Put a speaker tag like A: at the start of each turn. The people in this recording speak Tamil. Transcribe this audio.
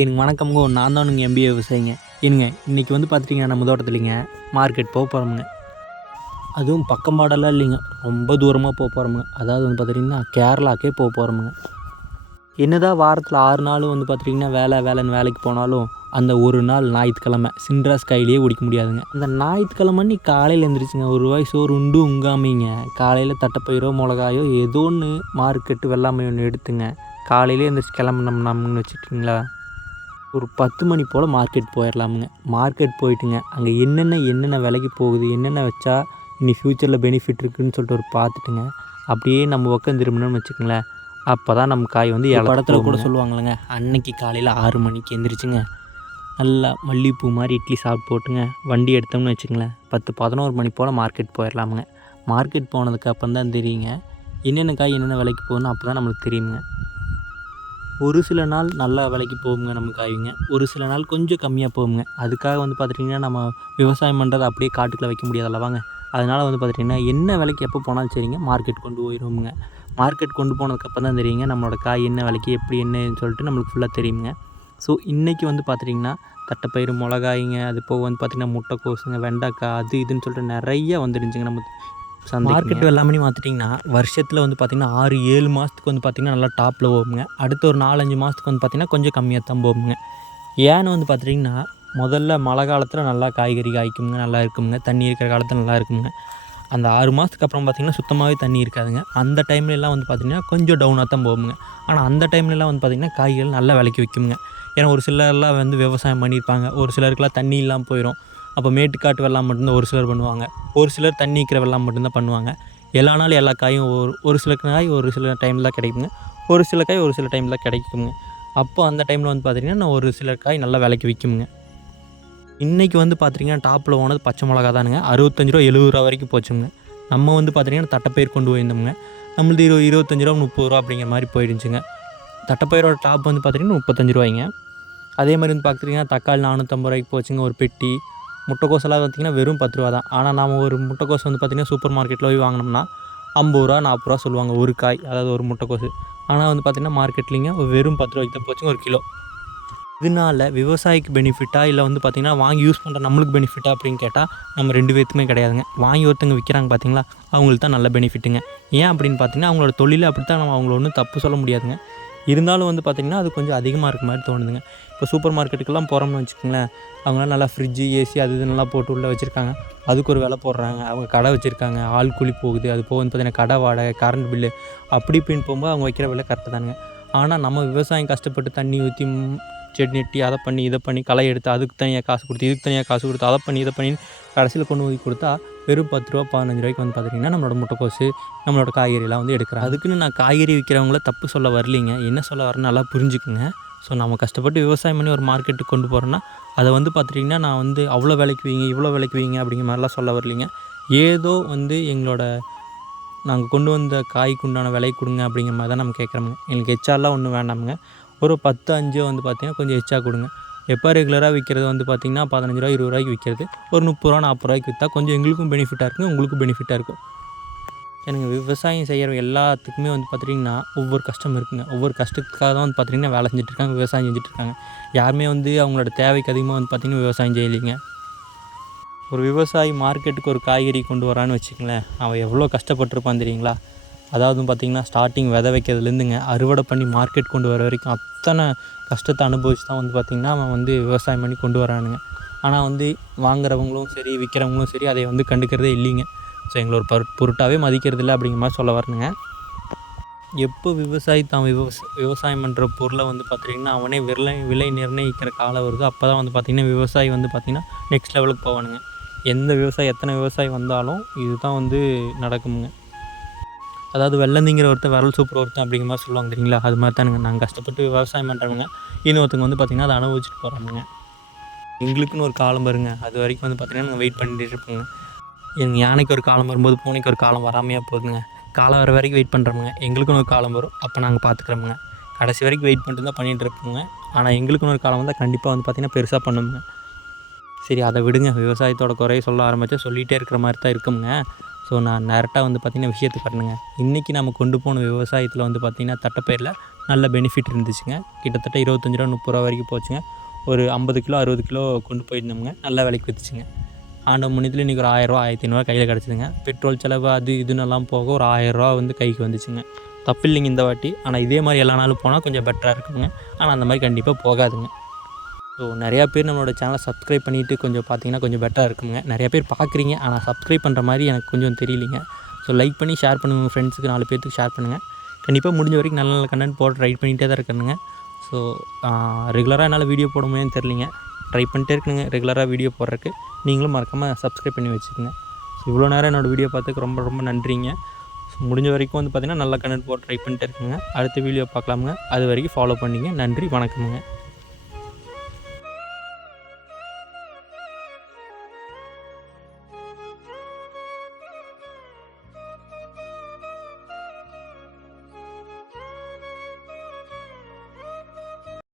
A: எனக்கு வணக்கம்ங்க. நான் தான் நீங்கள் எம்பிஏ விவசாயிங்க. என்னங்க இன்றைக்கி வந்து பார்த்துட்டிங்கன்னா நம்ம தோட்டத்துலிங்க. மார்க்கெட் போக போகிறோமுங்க அதுவும் பக்கம்பாடெல்லாம் இல்லைங்க. ரொம்ப தூரமாக போக போகிறோமுங்க அதாவது வந்து பார்த்துட்டிங்கன்னா கேரளாக்கே போக போகிறோமுங்க என்னதான் வாரத்தில் ஆறு நாளும் வந்து பார்த்துட்டிங்கன்னா வேலை வேலைன்னு வேலைக்கு போனாலும் அந்த ஒரு நாள் ஞாயிற்றுக்கிழமை சின்ராஸ் கையிலேயே குடிக்க முடியாதுங்க. அந்த ஞாயிற்றுக்கிழமை நீ காலையில் எழுந்திரிச்சுங்க ஒரு ரூபாய் சோறு உண்டு உங்காமிங்க. காலையில் தட்டைப்பயிரோ மிளகாயோ ஏதோ ஒன்று மார்க்கெட்டு வெள்ளாமை ஒன்று எடுத்துங்க. காலையிலே எழுந்திரிச்சு கிளம்புனோம்னு வச்சுட்டிங்களா ஒரு பத்து மணி போல் மார்க்கெட் போயிடலாமுங்க மார்க்கெட் போயிட்டுங்க. அங்கே என்னென்ன என்னென்ன விலைக்கு போகுது என்னென்ன வச்சா இனி ஃப்யூச்சரில் பெனிஃபிட் இருக்குதுன்னு சொல்லிட்டு ஒரு பார்த்துட்டுங்க. அப்படியே நம்ம பக்கம் திரும்பினோம்னு வச்சுக்கோங்களேன். அப்போ தான் நம்ம காய் வந்து படத்தில் கூட சொல்லுவாங்களேங்க அன்னைக்கு காலையில் ஆறு மணிக்கு எந்திரிச்சுங்க. நல்லா மல்லிகைப்பூ மாதிரி இட்லி சாப்பிட்டு போட்டுங்க. வண்டி எடுத்தோம்னு வச்சுக்கோங்களேன். பத்து பதினோரு மணி போல் மார்க்கெட் போயிடலாமுங்க மார்க்கெட் போனதுக்கு அப்புறம் தான் தெரியுங்க. என்னென்ன காய் என்னென்ன விலைக்கு போகணும் அப்போ தான் நம்மளுக்கு தெரியுங்க ஒரு சில நாள் நல்லா விலைக்கு போகுங்க நம்ம காய்ங்க. ஒரு சில நாள் கொஞ்சம் கம்மியாக போகுங்க. அதுக்காக வந்து பார்த்துட்டிங்கன்னா நம்ம விவசாயம் பண்ணுறதை அப்படியே காட்டுக்குள்ளே வைக்க முடியாது அல்லவாங்க அதனால் வந்து பார்த்துட்டிங்கன்னா என்ன விலைக்கு எப்போ போனாலும் சரிங்க மார்க்கெட் கொண்டு போயிடுவோமுங்க மார்க்கெட் கொண்டு போனதுக்கப்புறம் தான் தெரியுங்க நம்மளோட காய் என்ன விலைக்கு எப்படி என்னன்னு சொல்லிட்டு நம்மளுக்கு ஃபுல்லாக தெரியுங்க. ஸோ இன்றைக்கி வந்து பார்த்துட்டிங்கன்னா தட்டைப்பயிறு மிளகாய்ங்க அது போக வந்து பார்த்திங்கன்னா முட்டைக்கோசுங்க வெண்டைக்காய் அது இதுன்னு சொல்லிட்டு நிறைய வந்துருந்துச்சுங்க நம்ம மார்க்கெட் எல்லாமே பார்த்துட்டிங்கன்னா வருஷத்தில் வந்து பார்த்திங்கன்னா ஆறு ஏழு மாதத்துக்கு வந்து பார்த்திங்கன்னா நல்லா டாப்பில் போகுங்க. அடுத்த ஒரு நாலஞ்சு மாதத்துக்கு வந்து பார்த்திங்கன்னா கொஞ்சம் கம்மியாக தான் போகுங்க. ஏன்னு வந்து பார்த்துட்டிங்கன்னா முதல்ல மழை காலத்தில் நல்லா காய்கறி காய்க்குங்க நல்லா இருக்குங்க. தண்ணி இருக்கிற காலத்தில் நல்லா இருக்குங்க. அந்த ஆறு மாதத்துக்கு அப்புறம் பார்த்திங்கன்னா சுத்தமாகவே தண்ணி இருக்காதுங்க. அந்த டைம்லலாம் வந்து பார்த்திங்கன்னா கொஞ்சம் டவுனாக தான் போகுங்க. ஆனால் அந்த டைம்லலாம் வந்து பார்த்திங்கன்னா காய்கறிகள் நல்லா விலைக்கு விற்குங்க ஏன்னா ஒரு சிலர்லாம் வந்து விவசாயம் பண்ணியிருப்பாங்க ஒரு சிலருக்குலாம் தண்ணி இல்லாமல் போயிடும் அப்போ மேட்டுக்காட்டு வெள்ளாம் மட்டும்தான் ஒரு சிலர் பண்ணுவாங்க. ஒரு சிலர் தண்ணி இருக்கிற வெள்ளாம் மட்டும்தான் பண்ணுவாங்க. எல்லா நாளும் எல்லா காயும் ஒரு ஒரு சில காய் ஒரு சில டைமில் தான் கிடைக்குங்க. ஒரு சில காய் ஒரு சில டைமில் கிடைக்குங்க. அப்போ அந்த டைமில் வந்து பார்த்திங்கன்னா நான் ஒரு சில காய் நல்லா விலைக்கு விற்குமுங்க இன்றைக்கி வந்து பார்த்திங்கன்னா டாப்பில் போனது பச்சை மிளகா தானுங்க. அறுபத்தஞ்சு ரூபா எழுபது ரூபா வரைக்கும் போச்சுங்க. நம்ம வந்து பார்த்திங்கன்னா தட்டைப்பயிர் கொண்டு போயிருந்தோம்ங்க. நம்மளது இரு இருபத்தஞ்சி ரூபா முப்பது ரூபா அப்படிங்கிற மாதிரி போயிடுச்சுங்க. தட்டைப்பயிரோட டாப் வந்து பார்த்திங்கன்னா முப்பத்தஞ்சு ரூபாய்ங்க. அதே மாதிரி வந்து பார்த்திங்கன்னா தக்காளி நானூற்றம்பது ரூபாய்க்கு போச்சுங்க ஒரு பெட்டி. முட்டைக்கோசெல்லாம் பார்த்திங்கன்னா வெறும் பத்து ரூபா தான். ஆனால் நாம் ஒரு முட்டைக்கோஸ் வந்து பார்த்திங்கன்னா சூப்பர் மார்க்கெட்டில் போய் வாங்கினோம்னா ஐம்பது ரூபா நாற்பது ரூபா சொல்லுவாங்க ஒரு காய் அதாவது ஒரு முட்டைக்கோசு. ஆனால் வந்து பார்த்திங்கன்னா மார்க்கெட்லிங்க வெறும் பத்து ரூபாய்க்கு தான் போச்சுங்க ஒரு கிலோ. இதனால விவசாயிக்கு பெனிஃபிட்டா இல்லை வந்து பார்த்திங்கன்னா வாங்கி யூஸ் பண்ணுற நம்மளுக்கு பெனிஃபிட்டா அப்படின்னு கேட்டால் நம்ம ரெண்டு பேர்த்துமே கிடையாதுங்க. வாங்கி ஒருத்தங்க விற்கிறாங்க பார்த்தீங்களா அவங்களுக்கு தான் நல்ல பெனிஃபிட்டுங்க ஏன் அப்படின்னு பார்த்தீங்கன்னா அவங்களோட தொழிலை அப்படி தான் நம்ம அவங்கள ஒன்றும் தப்பு சொல்ல முடியாதுங்க. இருந்தாலும் வந்து பார்த்திங்கன்னா அது கொஞ்சம் அதிகமாக இருக்க மாதிரி தோணுதுங்க. இப்போ சூப்பர் மார்க்கெட்டுக்கெல்லாம் போகிறோம்னு வச்சுக்கோங்களேன் அவங்களாம் நல்லா ஃப்ரிட்ஜு ஏசி அது இது நல்லா போட்டு உள்ளே வச்சுருக்காங்க. அதுக்கு ஒரு விலை போடுறாங்க. அவங்க கடை வச்சுருக்காங்க. ஆள் கூலி போகுது. அது போக வந்து பார்த்திங்கன்னா கடை வாடகை கரண்ட் பில்லு அப்படி இப்படின்னு போகும்போது அவங்க வைக்கிற விலை கரெக்டு தானுங்க. ஆனால் நம்ம விவசாயம் கஷ்டப்பட்டு தண்ணி ஊற்றி செடி நெட்டி அதை பண்ணி இதை பண்ணி களை எடுத்து அதுக்கு தனியாக காசு கொடுத்து இதுக்கு தனியாக காசு கொடுத்து அதை பண்ணி இதை பண்ணி கடைசியில் கொண்டு போய் கொடுத்தா வெறும் பத்து ரூபா பதினஞ்சு ரூபாய்க்கு வந்து பார்த்துட்டிங்கன்னா நம்மளோட முட்டைக்கோசு நம்மளோட காய்கறிலாம் வந்து எடுக்கிறேன் அதுக்குன்னு நான் காய்கறி விற்கிறவங்கள தப்பு சொல்ல வரலிங்க. என்ன சொல்ல வரேன்னு நல்லா புரிஞ்சுக்குங்க. ஸோ நம்ம கஷ்டப்பட்டு விவசாயம் பண்ணி ஒரு மார்க்கெட்டுக்கு கொண்டு போகிறோன்னா அதை வந்து பார்த்துட்டிங்கன்னா நான் வந்து அவ்வளோ விலைக்கு வைங்க இவ்வளோ விலைக்கு வைங்க அப்படிங்கிற மாதிரிலாம் சொல்ல வரலிங்க. ஏதோ வந்து எங்களோட நாங்கள் கொண்டு வந்த காய்க்கு உண்டான விலை கொடுங்க அப்படிங்கிற மாதிரி தான் நம்ம கேட்குறோமுங்க. எங்களுக்கு எச்சாலாம் ஒன்றும் வேண்டாமுங்க. ஒரு பத்து அஞ்சு வந்து பார்த்திங்கன்னா கொஞ்சம் எச்சா கொடுங்க. எப்போ ரெகுலராக விற்கிறது வந்து பார்த்திங்கன்னா பதினஞ்சு ரூபா இருபது ரூபாய்க்கு விற்கிறது ஒரு முப்பது ரூபா நாற்பது ரூபாய்க்கு விற்றா கொஞ்சம் எங்களுக்கும் பெனிஃபிட்டாக இருக்கும் உங்களுக்கும் பெனிஃபிட்டாக இருக்கும். எனக்கு விவசாயம் செய்கிற எல்லாத்துக்குமே வந்து பார்த்துட்டிங்கன்னா ஒவ்வொரு கஷ்டம் இருக்குங்க. ஒவ்வொரு கஷ்டத்துக்காக தான் வந்து பார்த்திங்கன்னா வேலை செஞ்சுட்ருக்காங்க விவசாயம் செஞ்சுட்ருக்காங்க யாருமே வந்து அவங்களோட தேவைக்கு அதிகமாக வந்து பார்த்திங்கன்னா விவசாயம் செய்யலைங்க. ஒரு விவசாயி மார்க்கெட்டுக்கு ஒரு காய்கறி கொண்டு வரான்னு வச்சுக்கங்களேன் அவன் எவ்வளோ கஷ்டப்பட்டுருப்பான் தெரியுங்களா? அதாவது பார்த்திங்கன்னா ஸ்டார்டிங் விதை வைக்கிறதுலேருந்துங்க அறுவடை பண்ணி மார்க்கெட் கொண்டு வர வரைக்கும் அத்தனை கஷ்டத்தை அனுபவிச்சு தான் வந்து பார்த்திங்கன்னா அவன் வந்து விவசாயம் பண்ணி கொண்டு வரானுங்க. ஆனால் வந்து வாங்குறவங்களும் சரி விற்கிறவங்களும் சரி அதை வந்து கண்டுக்கிறதே இல்லைங்க. ஸோ எங்களை ஒரு பொருட் பொருட்டாகவே மதிக்கிறது இல்லை அப்படிங்கிற மாதிரி சொல்ல வரணுங்க. எப்போ விவசாயி தான் விவச விவசாயம் பண்ணுற பொருளை வந்து பார்த்துட்டிங்கன்னா அவனே விலை விலை நிர்ணயிக்கிற காலம் வருது அப்போ தான் வந்து பார்த்திங்கன்னா விவசாயி வந்து பார்த்திங்கன்னா நெக்ஸ்ட் லெவலுக்கு போவானுங்க. எந்த விவசாயி எத்தனை விவசாயி வந்தாலும் இதுதான் வந்து நடக்குமுங்க. அதாவது வெள்ளந்திங்கிற ஒருத்தன் விரல் சூப்பர் ஒருத்தன் அப்படிங்கிற மாதிரி சொல்லுவாங்க தெரியுங்களா? அது மாதிரி தானுங்க. நாங்கள் கஷ்டப்பட்டு விவசாயம் பண்ணுறவங்க இன்னொருத்தங்க வந்து பார்த்திங்கன்னா அதை அனுபவிச்சுட்டு போகிறாங்க எங்களுக்குன்னு ஒரு காலம் வருங்க. அது வரைக்கும் வந்து பார்த்திங்கன்னா நாங்கள் வெயிட் பண்ணிட்டு இருப்போங்க. எங்கள் யானைக்கு ஒரு காலம் வரும்போது பூனைக்கு ஒரு காலம் வராமையாக போகுதுங்க. காலம் வர வரைக்கும் வெயிட் பண்ணுறோமுங்க எங்களுக்குன்னு ஒரு காலம் வரும். அப்போ நாங்கள் பார்த்துக்குறோமுங்க கடைசி வரைக்கும் வெயிட் பண்ணிட்டு தான் பண்ணிகிட்டு இருப்போங்க. ஆனால் எங்களுக்குன்னு ஒரு காலம் வந்தால் கண்டிப்பாக வந்து பார்த்திங்கன்னா பெருசாக பண்ணுவோங்க சரி அதை விடுங்க. விவசாயத்தோட குறைய சொல்ல ஆரம்பித்தா சொல்லிகிட்டே இருக்கிற மாதிரி தான் இருக்குங்க ஸோ நான் டேரெக்டாக வந்து பார்த்திங்கன்னா விஷயத்துக்கு வரணுங்க இன்றைக்கி நம்ம கொண்டு போன விவசாயத்தில் வந்து பார்த்திங்கன்னா தட்டைப்பயிரில் நல்ல பெனிஃபிட் இருந்துச்சுங்க. கிட்டத்தட்ட இருபத்தஞ்சி ரூபா முப்பது ரூபா வரைக்கும் போச்சுங்க. ஒரு ஐம்பது கிலோ அறுபது கிலோ கொண்டு போயிருந்தோம்ங்க. நல்ல விலைக்கு விற்றுச்சுங்க ஆண்ட முன்னத்தில் இன்றைக்கி ஒரு ஆயிரரூவா ஆயிரத்தி ஐநூறுரூவா கையில் கிடச்சிதுங்க. பெட்ரோல் செலவு அது இதுன்னெல்லாம் போக ஒரு ஆயிரரூவா வந்து கைக்கு வந்துச்சுங்க. தப்பு இல்லைங்க இந்த வாட்டி. ஆனால் இதே மாதிரி எல்லா நாளும் போனால் கொஞ்சம் பெட்டராக இருக்குங்க. ஆனால் அந்த மாதிரி கண்டிப்பாக போகாதுங்க. ஸோ நிறையா பேர் நம்மளோட சேனலை சப்ஸ்கிரைப் பண்ணிவிட்டு கொஞ்சம் பார்த்தீங்கன்னா கொஞ்சம் பெட்டராக இருக்குங்க. நிறையா பேர் பார்க்குறீங்க ஆனால் சப்ஸ்கிரைப் பண்ணுற மாதிரி எனக்கு கொஞ்சம் தெரியலிங்க. ஸோ லைக் பண்ணி ஷேர் பண்ணுங்கள் உங்கள் ஃப்ரெண்ட்ஸுக்கு நாலு பேர்த்துக்கு ஷேர் பண்ணுங்கள் கண்டிப்பாக முடிஞ்ச வரைக்கும் நல்ல நல்ல கண்டென்ட் போட்டு ட்ரை பண்ணிகிட்டே தான் இருக்கணுங்க. ஸோ ரெகுலராக என்னால் வீடியோ போட முடியும்னு தெரிலிங்க ட்ரை பண்ணிட்டே இருக்கணுங்க ரெகுலராக வீடியோ போடுறதுக்கு. நீங்களும் மறக்காமல் சப்ஸ்கிரைப் பண்ணி வச்சுக்கோங்க. ஸோ இவ்வளோ நேரம் என்னோடய வீடியோ பார்த்துக்கு ரொம்ப ரொம்ப நன்றிங்க. ஸோ முடிஞ்ச வரைக்கும் வந்து பார்த்திங்கன்னா நல்ல கண்டென்ட் போட்டு ட்ரை பண்ணிட்டே இருக்குங்க அடுத்த வீடியோ பார்க்கலாமுங்க. அது வரைக்கும் ஃபாலோ பண்ணிங்க. நன்றி வணக்கமுங்க.